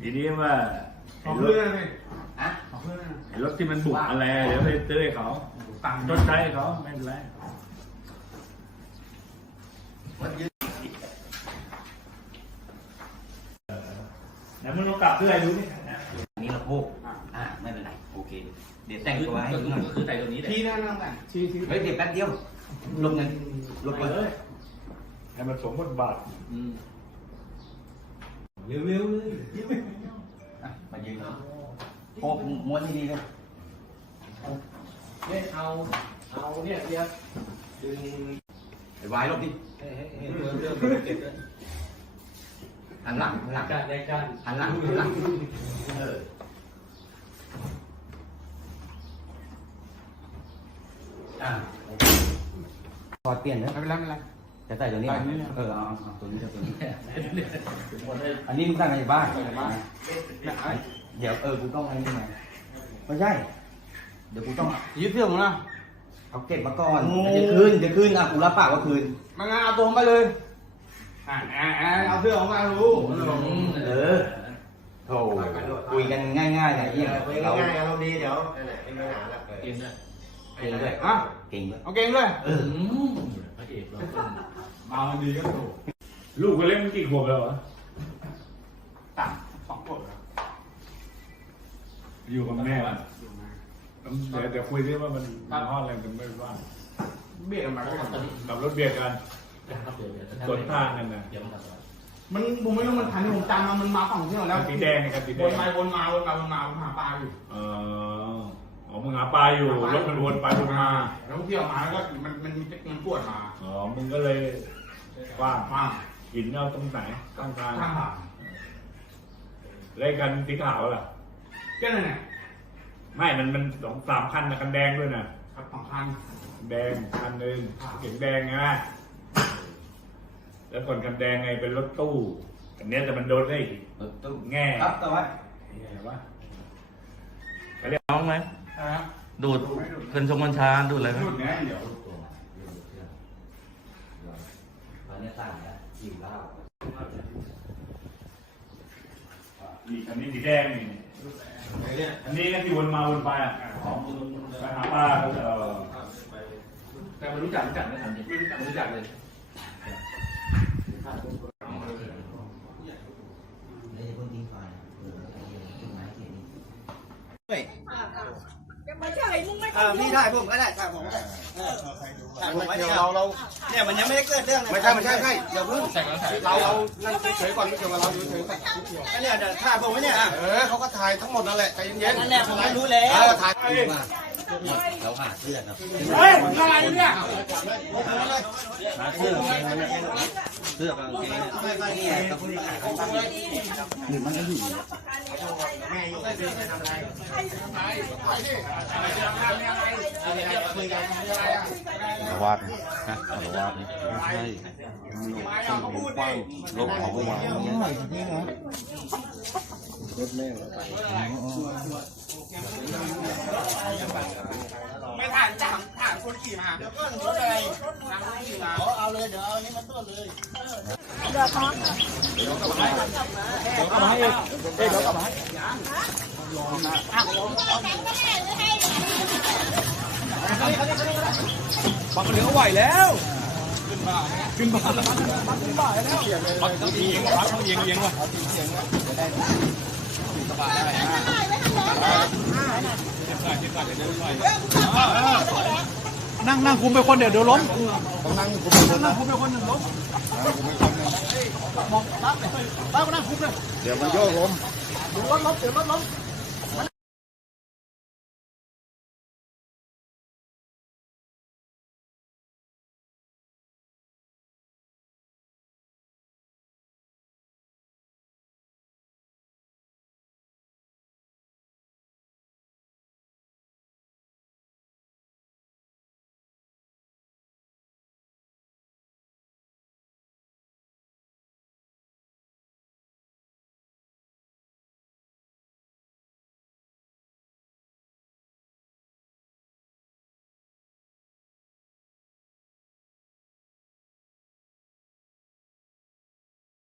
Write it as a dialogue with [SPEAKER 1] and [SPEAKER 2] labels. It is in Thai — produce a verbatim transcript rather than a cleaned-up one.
[SPEAKER 1] ทีนี้ว่าของเพื่อนเลยอะรถที่มันบุกอะไรเดี๋ยวไปเตื้อเขาตังชดใช้เขาไม่เป็นไรเดี๋ยวมึงลองกลับเพื่อดูนี่
[SPEAKER 2] นี่เราโพกอ่าไม่เป็นไรโอเคเดี๋ยวแต่งตัวให้ดูหน่อย
[SPEAKER 1] คือแต่งตัวนี้ทีนั่นนั่งแต่งทีที
[SPEAKER 2] เฮ้ยเดี๋ยวแป๊บเดียวลงเงินลงไปเลย
[SPEAKER 1] ให้มันสมบทบาทเร็วๆเลย
[SPEAKER 2] มายืนโพกม้วนที่นี่เลย
[SPEAKER 1] เนี่ยเอาเอาเนี่ยเดียวดึง
[SPEAKER 2] ไอ้วายลบดิหันหลังหันหลัง
[SPEAKER 1] การในการ
[SPEAKER 2] หันหลังหันหลังเอออ่าพอเปลี่ยนเลย
[SPEAKER 1] ไม่เป็นไรไม่เป็นไร
[SPEAKER 2] จะใส่ตัวนี้เออเอาเอาตัวนี้ตัวนี้อันนี้มึงตั้งในบ้านเดี๋ยวเออกูต้องอะไรนี่มาไม่ใช่เดี๋ยวกูต้อง
[SPEAKER 1] ยึดเสื้อผมนะ
[SPEAKER 2] เอาเก็บมาก่อนจะคืนจะคืนอ่ะกูรับปากว่าคืน
[SPEAKER 1] มางั้นเอาตัวผมไปเลยอ่าอ่าเอาเสื้อผมมารู้
[SPEAKER 2] เออโธ่คุยกันง่ายๆอย่างนี้
[SPEAKER 3] เราง่ายๆเราดีเดี๋ยวไม่มีปัญหาละ
[SPEAKER 2] เก่งด้วยเก่งด้วย
[SPEAKER 1] อ่ะ
[SPEAKER 2] เก่งด้วย
[SPEAKER 1] เอาเก่งด้วย
[SPEAKER 2] เออ
[SPEAKER 1] พระเอกเรามาดีก็ถูกลูกคนเล็กมันกี่ขวบแล้ววะต่างสองขวบแล้วอยู่กับแม่เดี๋ยวเดี๋ยวคุยด้วยว่ามันมันห้องอะไรมันไม่ว่างเบียดกันมาก็ขับรถเบียดกันสวนทางกันนะมันผมไม่รู้มันทันที่ผมจำมามันมาฝั่งที่เราแล้วสีแดงกันสีแดงวนมาวนมาวนมาวนมาหาปลาอยู่เอออ๋อมึงหาปลาอยู่รถมันวนไปวนมาแล้วเที่ยวมาแล้วก็มันมันมันปวดมาอ๋อมึงก็เลยว่างว่างหินเอาตรงไหนข้างทางข้างทางแล้วกันสีขาวล่ะก็นั่นแหละไม่มันมันสองสามคันนะกันแดงด้วยนะครับสองคันแดงคันหนึ่งเก๋งแดงไงแล้วคนคันแดงไงเป็นรถตู้อันนี้แต่มันโดนได้
[SPEAKER 2] รถตู้
[SPEAKER 1] แง่
[SPEAKER 2] ครับตัวไว้
[SPEAKER 1] ไงวะ
[SPEAKER 4] เขาเรียกน้องไหมดูดเกินชงกัญชาดูดอะไรไหม
[SPEAKER 1] ดูดไงเดี๋ยว
[SPEAKER 2] ตอนนี้ต่างแล้วหิวแล้ว
[SPEAKER 1] นี่คันนี้สีแดงนี่อันนี้ก็ที่วนมาวนไปอ่ะไปหาป้าเออแต่ไม่รู้จักรู้จักไม่ทันไม่รู้จักไม่รู้จักเลย
[SPEAKER 3] ไม่ใช่มึงไม่ต้องพี่ได้ผมก็ได้ถ่ายผมก็ได้ถ่ายผมเดี๋ยวเราเราเนี่ยมันยังไม่ได้เกิดเรื่องไม่ใช่ไม่ใช่ใช่เดี๋ยวพึ่งเราเรานั่งเฉยๆก่อนไม่เกี่ยวกับเราเฉยๆอันนี้เดี๋ยวถ่ายผมไว้เนี่ยเออเขาก็ถ่ายทั้งหมดนั่นแหละใจเย็นๆนั่นแหละผมรู้แล้วถ่าย
[SPEAKER 2] เราหาเสื้อครับ
[SPEAKER 1] เฮ้ยอะไรเนี่ย
[SPEAKER 2] หาเสื้อเกงเนี่ยเสื้อกับเกงเนี่ยกับคุณหรือมันก็อยู่
[SPEAKER 4] อาวาสนะอาวาสนี่ไม่ใช่ต้นหูกว้างลบของวางรถแม่
[SPEAKER 3] ไม่ถ่ายถ่ายถ่ายคนขี่มาเดี๋ยวก็รถอะไรทางคนขี่มาเอาเลยเดี๋ยวเอาอันนี้มาต้นเลยเดี๋ยวครับเดี๋ยวกลับมาเดี๋ยวกลับมาให้เดี๋ยวกลับมาให้รอนะบางคนเดี๋ยวไหวแล้วขึ้นบ้าขึ้นบ้าแล้วขึ้นบ้าแล้วบางทีเอียงบางทีเอียงเอียงว่ะสบายได้นั่งนั่งคุมไปคนเดี๋ยวเดี๋ยวล้มต้องนั่งคุมไปคนนั่งคุมไปคนหนึ่งล้มมองรับเลยรับนั่งคุมเลย
[SPEAKER 4] เดี๋ยวมันโยกล้ม
[SPEAKER 3] เดี๋ยวรถล้มเดี๋ยวรถล้ม